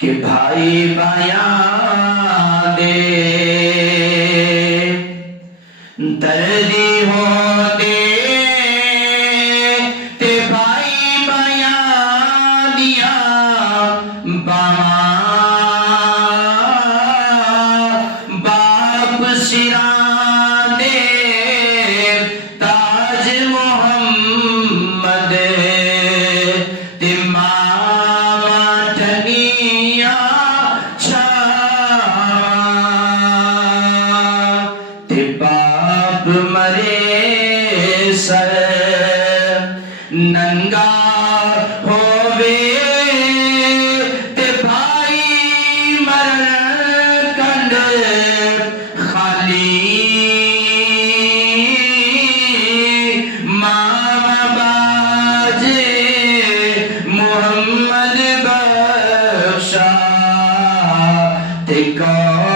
کہ بھائی بیاں دے دردی ہوتے تے بھائی بیاں دیا باپ سران دے تاج محمد تے ماما ٹھنیاں چھاواں تے باپ مرے سر ننگا ہووے تے بھائی مرن کنڈ خالی ماما باجے محمد بخشا تے کون